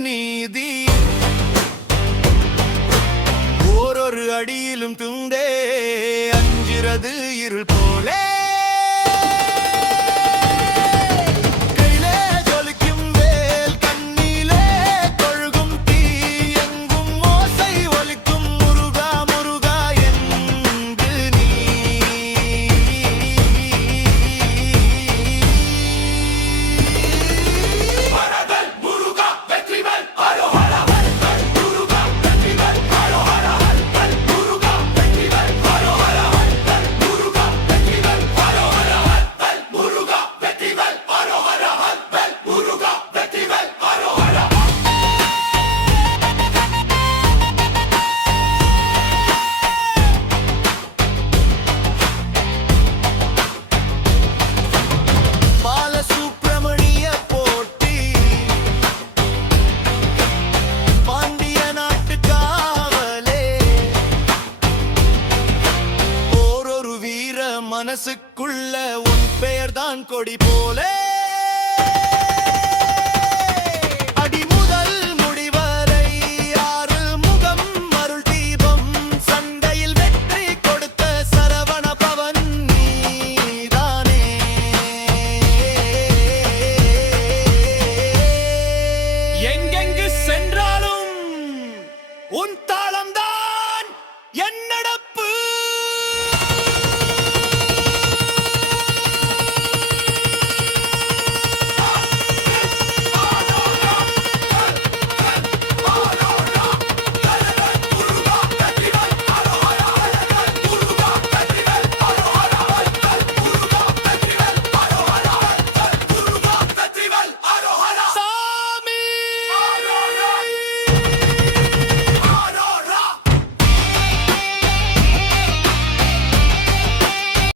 நீதி. ஓரொரு அடியிலும் துண்டே அஞ்சுறது இருள் போலே. மனசுக்குள்ள உன் பெயர் தான் கொடி போல. அடி முகம் அருள் தீபம் சண்டையில் வெற்றி கொடுத்த சரவண பவன் நீதானே. எங்கெங்கு சென்றாலும் உன் தாளம்தான் என்